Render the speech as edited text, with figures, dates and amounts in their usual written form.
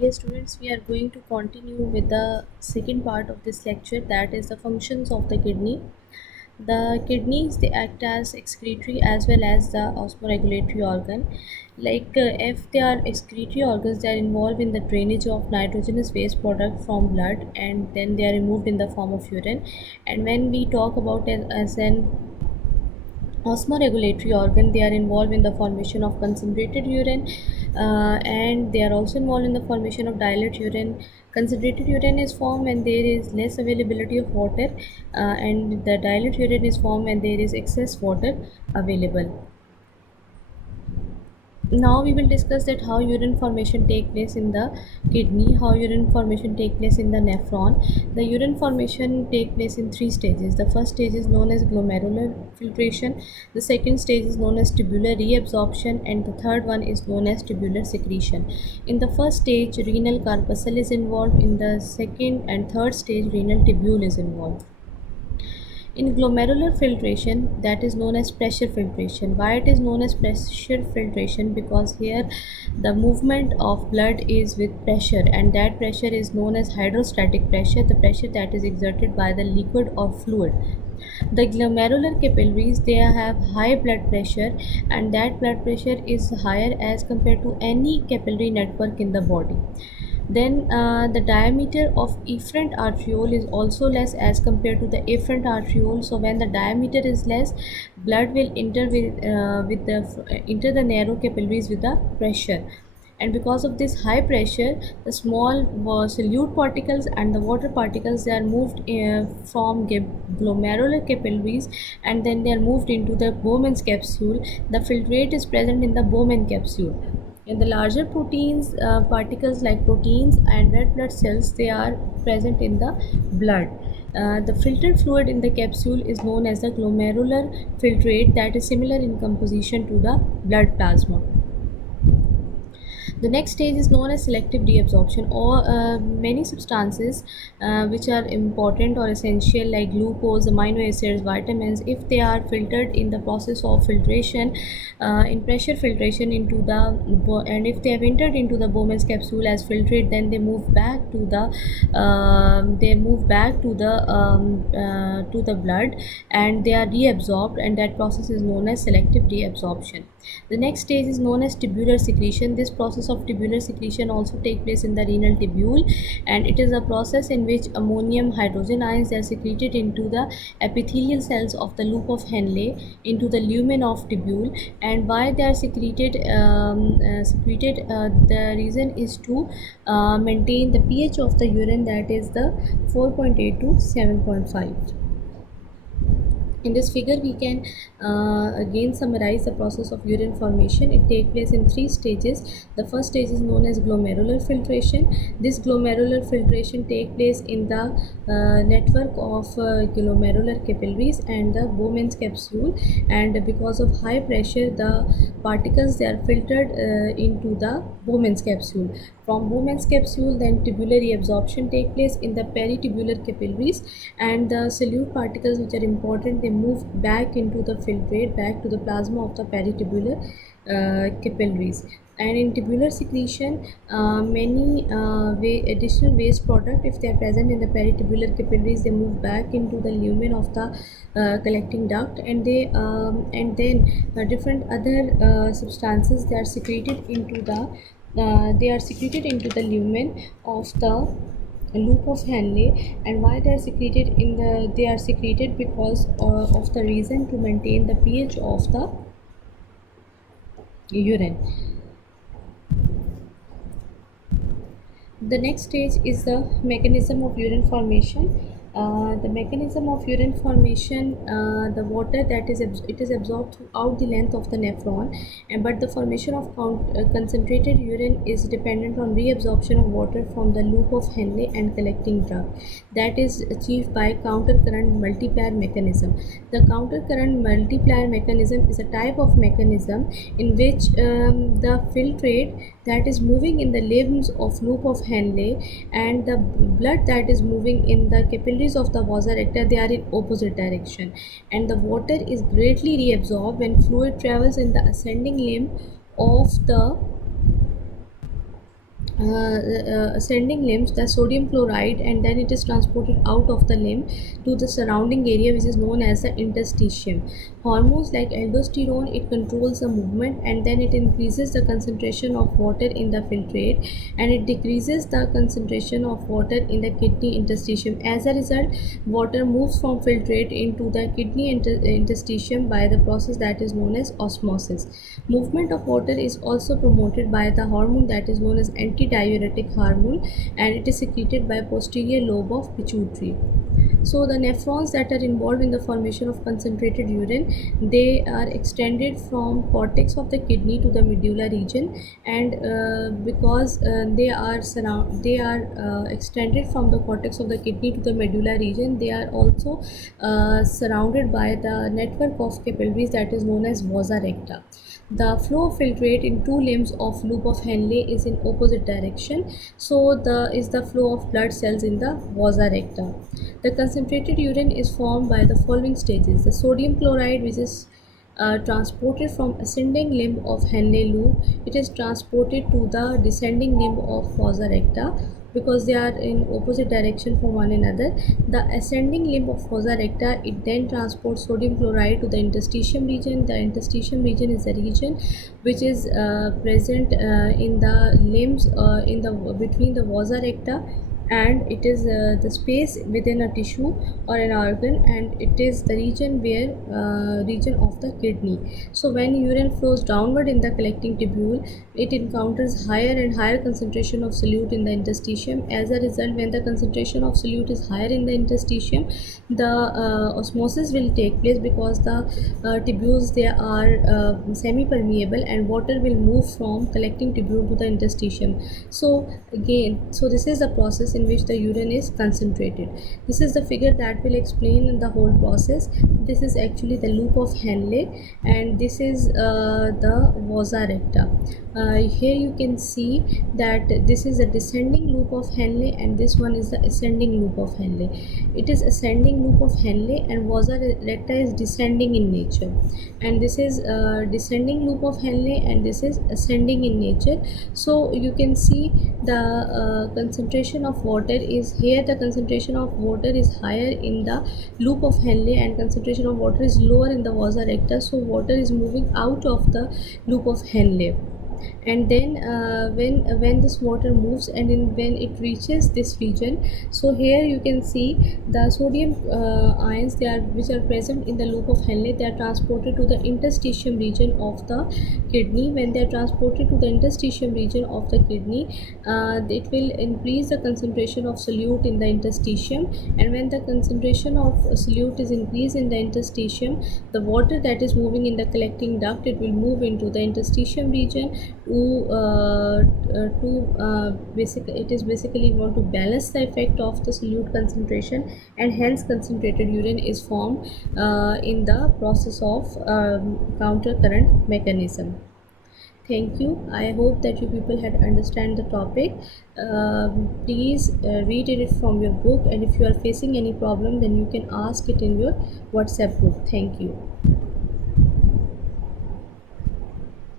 Dear students, we are going to continue with the second part of this lecture, that is the functions of the kidney. The kidneys, they act as excretory as well as the osmoregulatory organ. If they are excretory organs, they are involved in the drainage of nitrogenous waste product from blood, and then they are removed in the form of urine. And when we talk about it as an osmoregulatory organ, they are involved in the formation of concentrated urine, and they are also involved in the formation of dilute urine. Concentrated urine is formed when there is less availability of water, and the dilute urine is formed when there is excess water available. Now we will discuss that how urine formation take place in the kidney, how urine formation take place in the nephron. The urine formation take place in three stages. The first stage is known as glomerular filtration, the second stage is known as tubular reabsorption, and the third one is known as tubular secretion. In the first stage, renal corpuscle is involved. In the second and third stage, renal tubule is involved. In glomerular filtration, that is known as pressure filtration. Why it is known as pressure filtration? Because here the movement of blood is with pressure, and that pressure is known as hydrostatic pressure, the pressure that is exerted by the liquid or fluid. The glomerular capillaries, they have high blood pressure, and that blood pressure is higher as compared to any capillary network in the body. Then the diameter of efferent arteriole is also less as compared to the afferent arteriole. So when the diameter is less, blood will enter the narrow capillaries with the pressure. And because of this high pressure, the small solute particles and the water particles, they are moved from glomerular capillaries, and then they are moved into the Bowman's capsule. The filtrate is present in the Bowman capsule. In the larger proteins, particles like proteins and red blood cells, they are present in the blood. The filtered fluid in the capsule is known as the glomerular filtrate, that is similar in composition to the blood plasma. The next stage is known as selective deabsorption, or many substances which are important or essential like glucose, amino acids, vitamins, if they are filtered in the process of filtration, in pressure filtration into the and if they have entered into the Bowman's capsule as filtrate, then they move back to the blood, and they are reabsorbed, and that process is known as selective deabsorption. The next stage is known as tubular secretion. This process of tubular secretion also take place in the renal tubule, and it is a process in which ammonium hydrogen ions are secreted into the epithelial cells of the loop of Henle, into the lumen of tubule. And why they are secreted, the reason is to maintain the pH of the urine, that is the 4.8 to 7.5. In this figure, we can again summarize the process of urine formation. It takes place in three stages. The first stage is known as glomerular filtration. This glomerular filtration takes place in the network of glomerular capillaries and the Bowman's capsule, and because of high pressure, the particles, they are filtered into the Bowman's capsule. From Bowman's capsule, then tubular reabsorption take place in the peritubular capillaries, and the solute particles which are important, they move back into the filtrate, back to the plasma of the peritubular capillaries. And in tubular secretion, many additional waste product, if they are present in the peritubular capillaries, they move back into the lumen of the collecting duct, and then different other substances, they are secreted into the lumen of the loop of Henle. And why they are secreted because of the reason to maintain the pH of the urine. The next stage is the mechanism of urine formation. The mechanism of urine formation, the water that it is absorbed throughout the length of the nephron, but the formation of concentrated urine is dependent on reabsorption of water from the loop of Henle and collecting duct, that is achieved by countercurrent multiplier mechanism. The countercurrent multiplier mechanism is a type of mechanism in which the filtrate that is moving in the limbs of loop of Henle and the blood that is moving in the capillaries of the vasa recta, they are in opposite direction, and the water is greatly reabsorbed when fluid travels in the ascending limb of the ascending limbs, the sodium chloride, and then it is transported out of the limb to the surrounding area, which is known as the interstitium. Hormones like aldosterone, it controls the movement, and then it increases the concentration of water in the filtrate, and it decreases the concentration of water in the kidney interstitium. As a result, water moves from filtrate into the kidney interstitium by the process that is known as osmosis. Movement of water is also promoted by the hormone that is known as antidiuretic hormone, and it is secreted by posterior lobe of pituitary. So the nephrons that are involved in the formation of concentrated urine, they are extended from cortex of the kidney to the medulla region, and because they are extended from the cortex of the kidney to the medulla region, they are also surrounded by the network of capillaries that is known as vasa recta. The flow of filtrate in two limbs of loop of Henle is in opposite direction, so the flow of blood cells in the vasa recta. The concentrated urine is formed by the following stages: the sodium chloride, which is transported from ascending limb of Henle loop, it is transported to the descending limb of vasa recta because they are in opposite direction from one another. The ascending limb of vasa recta, it then transports sodium chloride to the interstitium region. The interstitium region is a region which is present in the limbs in the between the vasa recta, and it is the space within a tissue or an organ, and it is the region where region of the kidney. So when urine flows downward in the collecting tubule, it encounters higher and higher concentration of solute in the interstitium. As a result, when the concentration of solute is higher in the interstitium, the osmosis will take place because the tubules, they are semi permeable, and water will move from collecting tubule to the interstitium. So this is the process in which the urine is concentrated. This is the figure that will explain the whole process. This is actually the loop of Henle, and this is the vasa recta. Here you can see that this is a descending loop of Henle, and this one is the ascending loop of Henle. It is ascending loop of Henle, and vasa recta is descending in nature, and this is descending loop of Henle, and this is ascending in nature. So you can see the concentration of water is here. The concentration of water is higher in the loop of Henle, and concentration of water is lower in the vasa recta. So water is moving out of the loop of Henle, and then when this water moves, and when it reaches this region, so here you can see the sodium ions, they are which are present in the loop of Henle, they are transported to the interstitium region of the kidney. When they are transported to the interstitium region of the kidney, it will increase the concentration of solute in the interstitium, and when the concentration of solute is increased in the interstitium, the water that is moving in the collecting duct, it will move into the interstitium region basically, it is basically want to balance the effect of the solute concentration, and hence concentrated urine is formed in the process of counter current mechanism. Thank you. I hope that you people had understand the topic. Please read it from your book, and if you are facing any problem, then you can ask it in your WhatsApp group. Thank you.